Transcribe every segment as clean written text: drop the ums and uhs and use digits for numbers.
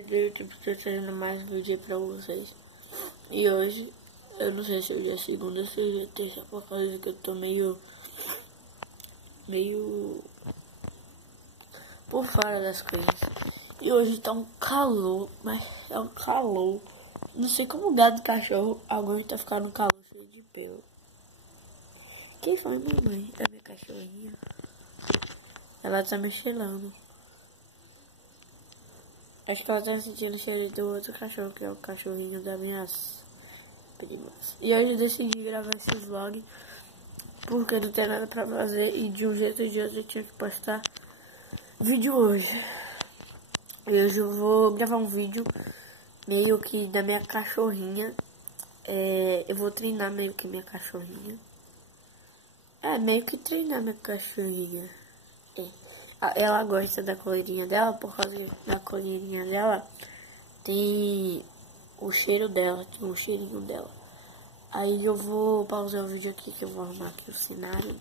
galera do YouTube, tô trazendo mais um vídeo aí pra vocês. E hoje, eu não sei se hoje é segunda ou se hoje é terça, por causa que eu tô meio por fora das coisas. E hoje tá um calor, mas é um calor. Não sei como o gato do cachorro aguenta ficar no calor cheio de pelo. Quem foi, mamãe? É minha cachorrinha. Ela tá me cheirando. Acho que ela tá sentindo o cheiro do outro cachorro, que é o cachorrinho das minhas primas. E hoje eu decidi gravar esse vlog porque não tem nada pra fazer e de um jeito ou de outro eu tinha que postar vídeo hoje. E hoje eu vou gravar um vídeo meio que da minha cachorrinha. Eu vou treinar meio que minha cachorrinha. Meio que treinar minha cachorrinha. Ela gosta da coleirinha dela, por causa da coleirinha dela tem o cheiro dela, tem o cheirinho dela. Aí eu vou pausar o vídeo aqui, que eu vou arrumar aqui o cenário,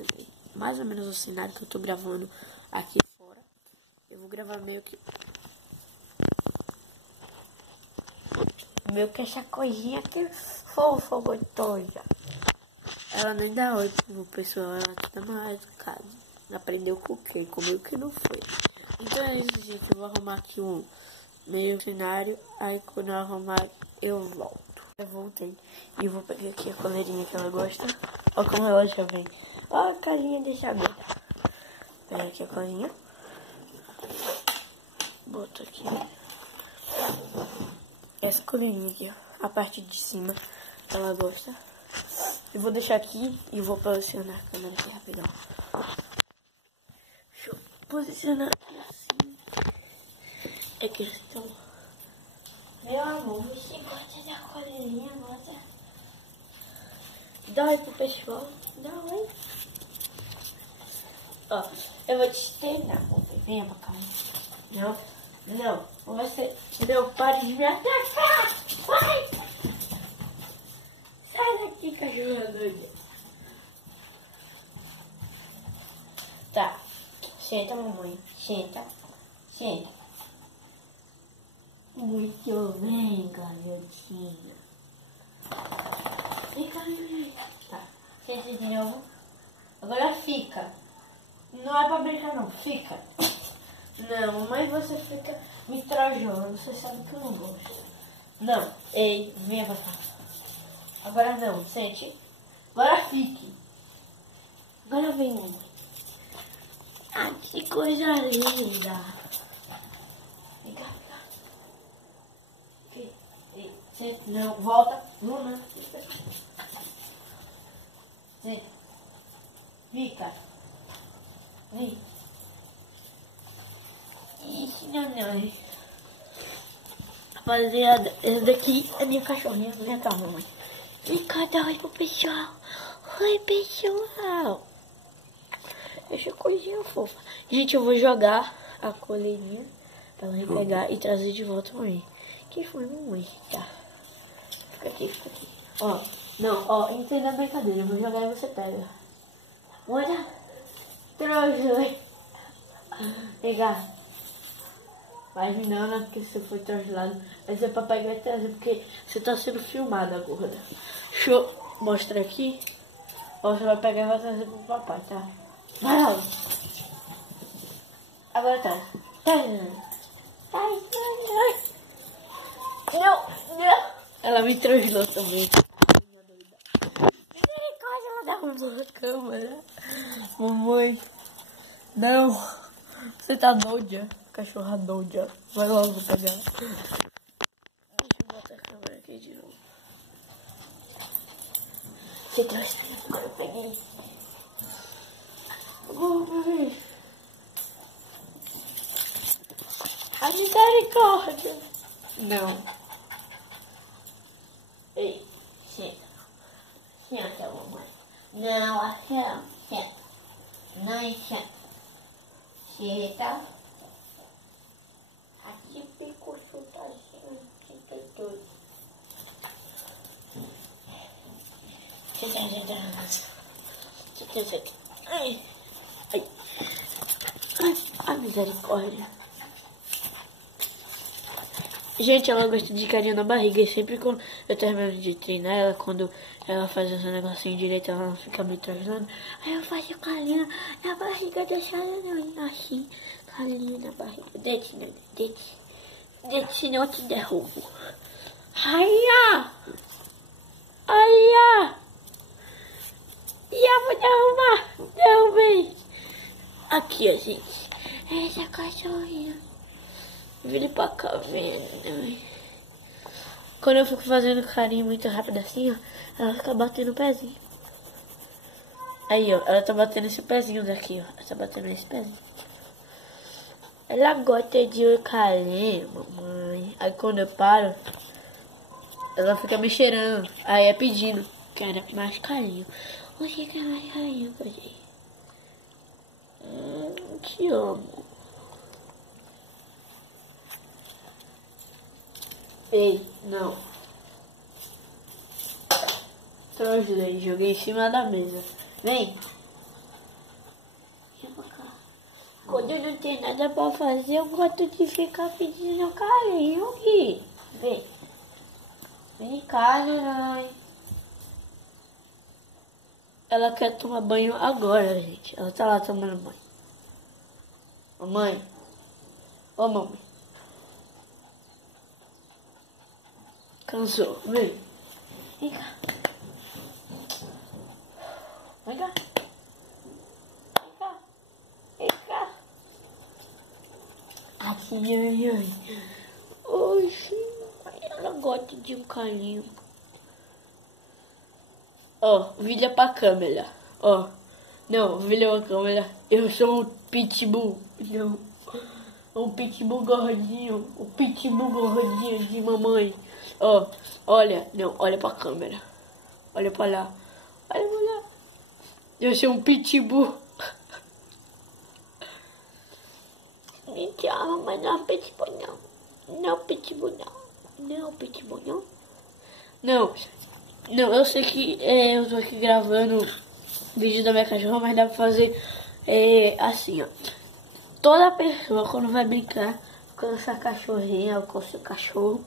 mais ou menos o cenário que eu tô gravando aqui fora. Eu vou gravar meio que essa coisinha que fofa, gostosa. Ela nem dá oi pro pessoal, ela tá mais educada. Aprendeu com o quê? Comigo que não foi. Então é isso, gente. Eu vou arrumar aqui um meio cenário. Aí quando eu arrumar, eu volto. Eu voltei. E vou pegar aqui a coleirinha que ela gosta. Olha como ela já vem. Olha a carinha de jaguda. Pega aqui a coleirinha. Boto aqui. Essa coleirinha aqui, ó. A parte de cima, ela gosta. Eu vou deixar aqui e vou posicionar a câmera aqui rapidão. Deixa eu posicionar assim. É que então. Meu amor, você gosta da coleirinha, gosta? Dá oi pro pessoal. Dá oi. Ó, eu vou te treinar. Venha pra cá. Não. Você não pode me atacar. Vai! Sai daqui, cachorro doido. Tá. Senta, mamãe. Senta. Muito bem, garotinha. Fica aí. Tá. Senta de novo. Agora fica. Não é pra brincar, não. Fica. Não, mas você fica me trajando. Você sabe que eu não gosto. Não. Ei, venha pra cá. Agora não. Sente. Agora fique. Agora vem, mamãe. Ah, que coisa linda. Vem cá. Sente. Não, volta. Luna. Sente. Fica. Vem. Ixi, não. Rapaziada, esse daqui é minha cachorrinha. Vem cá, mamãe. Vem cá, dá oi pro pessoal. Oi, pessoal. Essa coisinha fofa. Gente, eu vou jogar a coleirinha pra ela pegar e trazer de volta pra mim. Que foi, mamãe? Tá. Fica aqui. Ó, não, entenda a brincadeira. Eu vou jogar e você pega. Olha. Trouxe. Pegar. Mas não, né? Porque você foi troslado. Mas o papai vai trazer porque você tá sendo filmada, gorda. Deixa eu mostrar aqui. Ó, você vai pegar e vai trazer pro papai, tá? Vai logo. Agora tá. Não. Ela me troslou também. Misericórdia, ela dá um na câmera. Mamãe. Não. Você tá doida. Cachorra doida. Vai logo pegar. Deixa eu botar a câmera aqui de novo. Você trouxe. Agora eu peguei. A misericórdia. Não. Ei, senta, mamãe. Não, assim, senta. Não, senta. Aqui ficou chutadinho. Fica doido. Senta aqui. Ai, misericórdia. Gente, ela gosta de carinho na barriga. E sempre quando eu termino de treinar ela, quando ela faz esse negocinho direito, ela fica me travando. Aí eu faço carinho na barriga, deixa ela assim. Carinho na barriga. Deite, né? Deite. Deite, senão eu te derrubo. Ai, ai, já vou derrubar. Derrubei. Aqui, ó, gente. Essa cachorrinha. Vira pra cá, vem. Quando eu fico fazendo carinho muito rápido assim, ó, ela fica batendo o pezinho. Aí, ó, ela tá batendo esse pezinho daqui, ó. Ela tá batendo esse pezinho. Ela gosta de carinho, mamãe. Aí quando eu paro, ela fica me cheirando. Aí é pedindo. Quero mais carinho. Você quer mais carinho, você? Te amo. Ei, não. Trouxe, joguei em cima da mesa. Vem. Vem pra cá. Quando eu não tenho nada pra fazer, eu gosto de ficar pedindo carinho aqui. Vem. Vem cá, neném. Ela quer tomar banho agora, gente. Ela tá lá tomando banho. Mamãe. Ô, mamãe. Cansou. Vem. Vem cá. Vem cá. Vem cá. Vem cá. Aqui, ai. Oxi. Ela gosta de um carinho. Ó, vira pra câmera. Ó. Não, vira pra câmera. Eu sou um pitbull. Não. Um pitbull gordinho. Um pitbull gordinho de mamãe. Ó, olha. Não, olha pra câmera. Olha pra lá. Olha pra lá. Eu sou um pitbull. Me chama, mas não é pitbull não. Não, pitbull não. Não, pitbull não. Não, eu sei que eu tô aqui gravando vídeo da minha cachorra, mas dá pra fazer assim, ó. Toda pessoa, quando vai brincar com essa cachorrinha ou com o seu cachorro,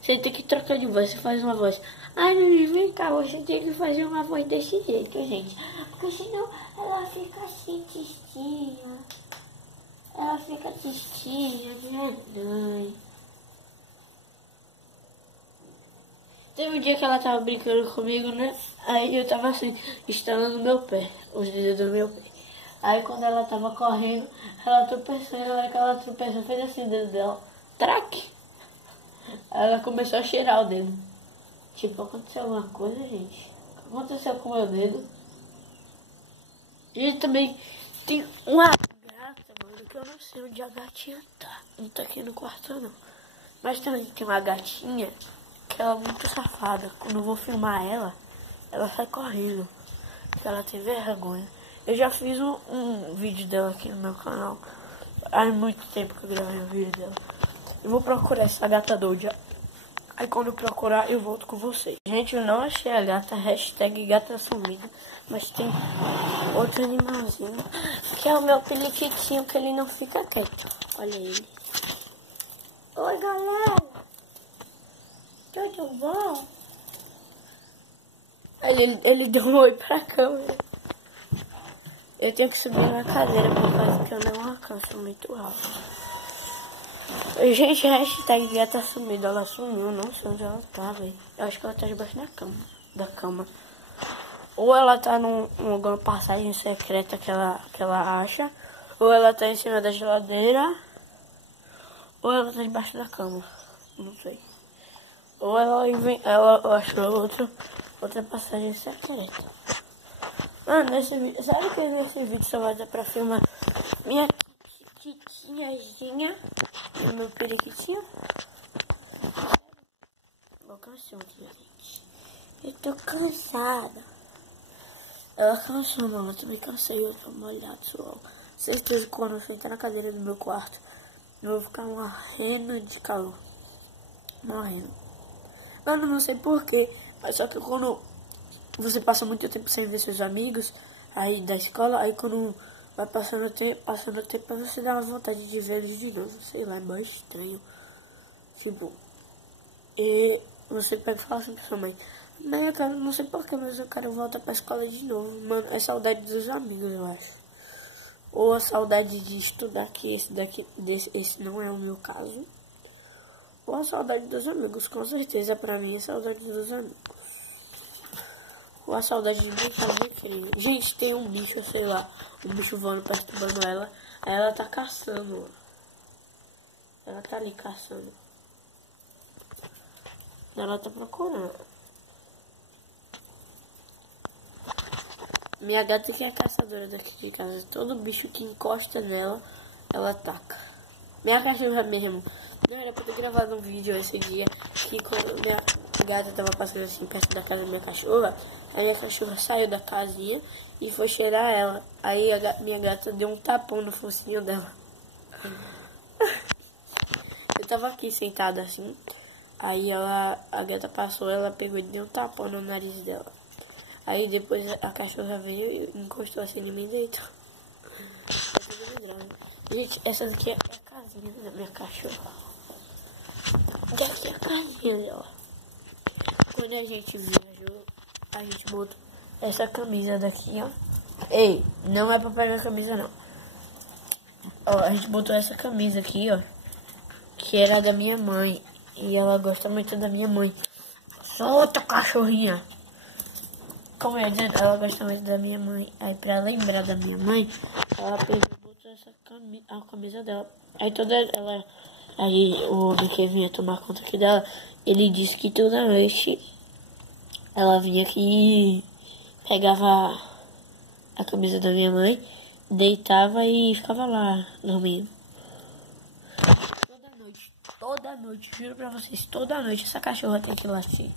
você tem que trocar de voz. Você faz uma voz. Ai, vem cá, você tem que fazer uma voz desse jeito, gente. Porque senão ela fica assim, tristinha. Ela fica tristinha, né, mãe? Teve um dia que ela tava brincando comigo, né? Aí eu tava assim, estalando meu pé, os dedos do meu pé. Aí quando ela tava correndo, ela tropeçou, e na hora que ela tropeçou, fez assim o dedo dela. Traque! Aí ela começou a cheirar o dedo. Tipo, aconteceu alguma coisa, gente? O que aconteceu com o meu dedo? E também tem uma gata, mano, que eu não sei onde a gatinha tá. Não tá aqui no quarto, não. Mas também tem uma gatinha que ela é muito safada. Quando eu vou filmar ela, ela sai correndo. Porque ela tem vergonha. Eu já fiz um vídeo dela aqui no meu canal. Há muito tempo que eu gravei um vídeo dela. Eu vou procurar essa gata doida. Aí quando eu procurar, eu volto com vocês. Gente, eu não achei a gata. Hashtag gata sumida. Mas tem outro animalzinho. Que é o meu periquitinho, que ele não fica quieto. Olha ele. Oi, galera. Tudo bom? Ele deu um oi pra câmera. Eu tenho que subir na cadeira por causa que eu não alcanço muito alto. Gente, hashtag gata sumida. Ela sumiu, não sei onde ela tá, velho. Eu acho que ela tá debaixo da cama. Ou ela tá alguma passagem secreta que ela acha. Ou ela tá em cima da geladeira. Ou ela tá debaixo da cama. Não sei. Ou ela achou outra passagem secreta. Nesse vídeo, sabe que nesse vídeo só vai dar pra filmar minha titinhazinha e meu periquitinho? Vou cansar aqui, gente. Eu tô cansada. Ela cansou, não. Eu também cansei. Eu tô molhado, suor. Certeza que quando eu sentar na cadeira do meu quarto, eu vou ficar morrendo de calor. Morrendo. Mano, não sei porquê, mas só que quando você passa muito tempo sem ver seus amigos aí da escola, aí quando vai passando o tempo, você dá uma vontade de ver eles de novo. Sei lá, é mais estranho. Tipo, e você pega e fala assim pra sua mãe: mãe, eu quero, não sei porquê, mas eu quero voltar pra escola de novo. Mano, é saudade dos amigos, eu acho. Ou a saudade de estudar, que esse não é o meu caso. Ou a saudade dos amigos, com certeza, pra mim é saudade dos amigos. Ou a saudade de brincar de crime. Gente, tem um bicho, sei lá, um bicho voando, perturbando ela. Aí ela tá caçando. Ela tá ali caçando. Ela tá procurando. Minha gata que é a caçadora daqui de casa. Todo bicho que encosta nela, ela ataca. Minha cachorra mesmo. Não era pra ter gravado um vídeo esse dia que quando minha gata tava passando assim perto da casa da minha cachorra, a minha cachorra saiu da casinha e foi cheirar ela. Aí minha gata deu um tapão no focinho dela. Eu tava aqui sentada assim. Aí a gata passou, ela pegou e deu um tapão no nariz dela. Aí depois a cachorra veio e encostou assim em mim e deitou. Gente, essa aqui é a casinha da minha cachorra. E aqui é a casinha dela. Quando a gente viajou, a gente botou essa camisa daqui, ó. Ei, não é pra pegar a camisa, não. Ó, a gente botou essa camisa aqui, ó. Que era da minha mãe. E ela gosta muito da minha mãe. Solta, cachorrinha! Como eu ia dizendo, ela gosta muito da minha mãe. Aí pra lembrar da minha mãe, ela pegou e botou essa camisa, a camisa dela. Aí toda ela... Aí o homem que vinha tomar conta aqui dela, ele disse que toda noite ela vinha aqui, pegava a camisa da minha mãe, deitava e ficava lá dormindo. Toda noite, juro pra vocês, toda noite essa cachorra tem que latir.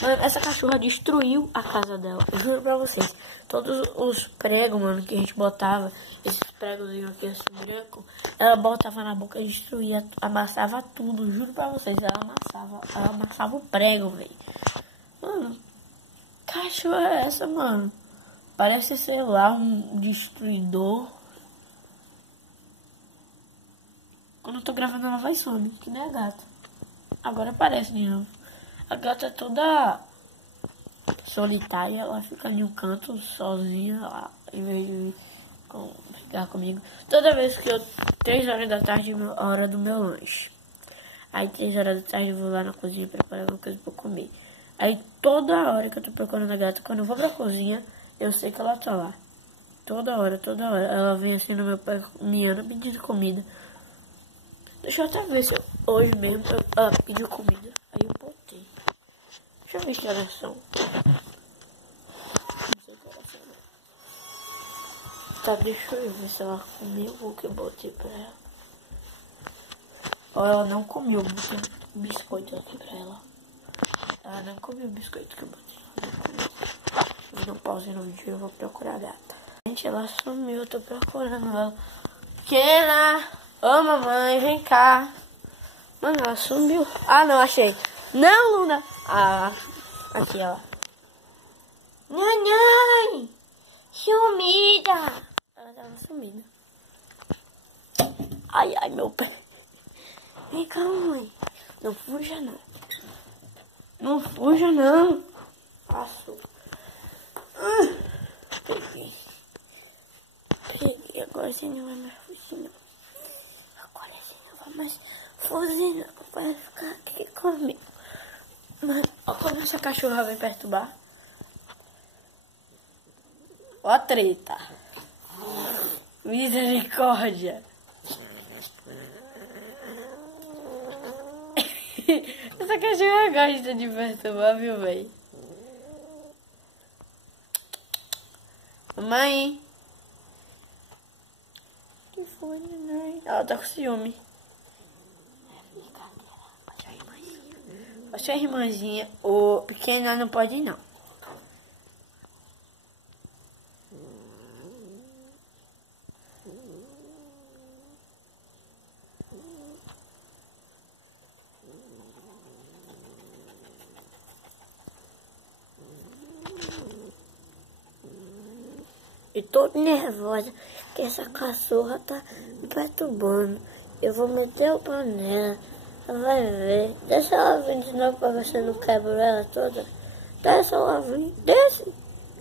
Mano, essa cachorra destruiu a casa dela, eu juro pra vocês. Todos os pregos, mano, que a gente botava, esses pregozinhos aqui assim, branco, ela botava na boca e destruía, amassava tudo, juro pra vocês. Ela amassava o prego, velho. Mano, cachorra é essa, mano? Parece, sei lá, um destruidor. Quando eu tô gravando ela vai some, que nem a gata. Agora aparece de novo. A gata é toda solitária, ela fica em um canto sozinha lá, em vez de ficar comigo. Toda vez que 3 horas da tarde é a hora do meu lanche. Aí 3 horas da tarde eu vou lá na cozinha preparar uma coisa pra eu comer. Aí toda hora que eu tô procurando a gata, quando eu vou pra cozinha, eu sei que ela tá lá. Toda hora. Ela vem assim no meu pé, me pedindo comida. Deixa eu até ver se hoje mesmo ela pediu comida. Aí eu botei. Deixa eu ver que horas são. Não sei que horas são. Tá, deixa eu ver se ela comeu o que eu botei pra ela. Ó, ela não comeu, eu botei um biscoito aqui pra ela. Ela não comeu o biscoito que eu botei. Eu não pausei no vídeo e eu vou procurar a gata. Gente, ela sumiu, eu tô procurando ela. Keila! Ô, mamãe, vem cá. Mano, ela sumiu. Ah, não, achei. Não, Luna. Ah, aqui, ó. Nhanhãe. Sumida. Ela tava sumida. Ai, ai, meu pé. Vem cá, mãe. Não fuja, não. Não fuja, não. Passou. Peguei. Agora você não vai mais fugir, não. Agora você não vai mais fugir, não. Vai ficar aqui comigo. Mano, olha como essa cachorra vem perturbar. Ó a treta. Misericórdia. Essa cachorra gosta de perturbar, viu, véi? Mãe. Que foi, neném? Ela tá com ciúme. A sua irmãzinha, o pequena não pode ir, não. Eu tô nervosa que essa cachorra tá me perturbando. Eu vou meter o pau nela. Vai ver. Deixa ela vir de novo pra ver se eu não quebro ela toda. Deixa ela vir. Desce.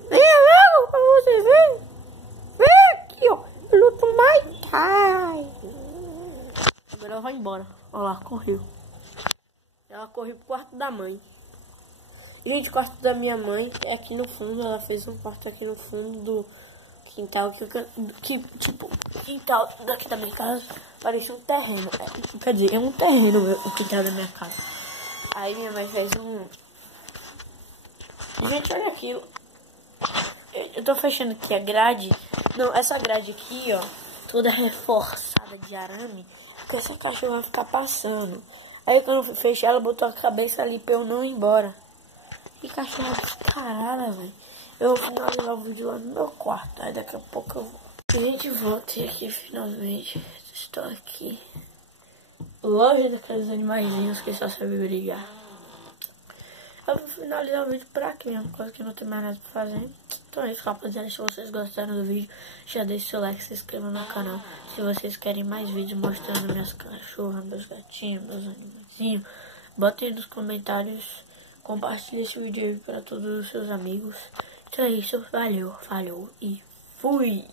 Venha logo pra você ver. Vem aqui, ó. Eu luto mais Thai. Agora ela vai embora. Olha lá, correu. Ela correu pro quarto da mãe. Gente, o quarto da minha mãe é aqui no fundo. Ela fez um quarto aqui no fundo do quintal. Tipo, quintal daqui da minha casa parece um terreno. Quer dizer, é um terreno o quintal da minha casa. Aí minha mãe fez um... Gente, olha aquilo. Eu tô fechando aqui a grade. Não, essa grade aqui, ó, toda reforçada de arame, porque essa cachorra vai ficar passando. Aí quando eu fechei, ela botou a cabeça ali pra eu não ir embora. Que cachorra descarada, velho. Eu vou finalizar o vídeo lá no meu quarto. Aí daqui a pouco eu vou. Gente, voltei aqui finalmente. Estou aqui. Longe daqueles animaizinhos que só sabem brigar. Eu vou finalizar o vídeo por aqui mesmo, coisa que não tem mais nada pra fazer. Então é isso, rapaziada. Se vocês gostaram do vídeo, já deixe seu like, se inscreva no canal. Se vocês querem mais vídeos mostrando minhas cachorras, meus gatinhos, meus animaizinhos, botem aí nos comentários. Compartilhe esse vídeo aí para todos os seus amigos. Então é isso, valeu, falou e fui!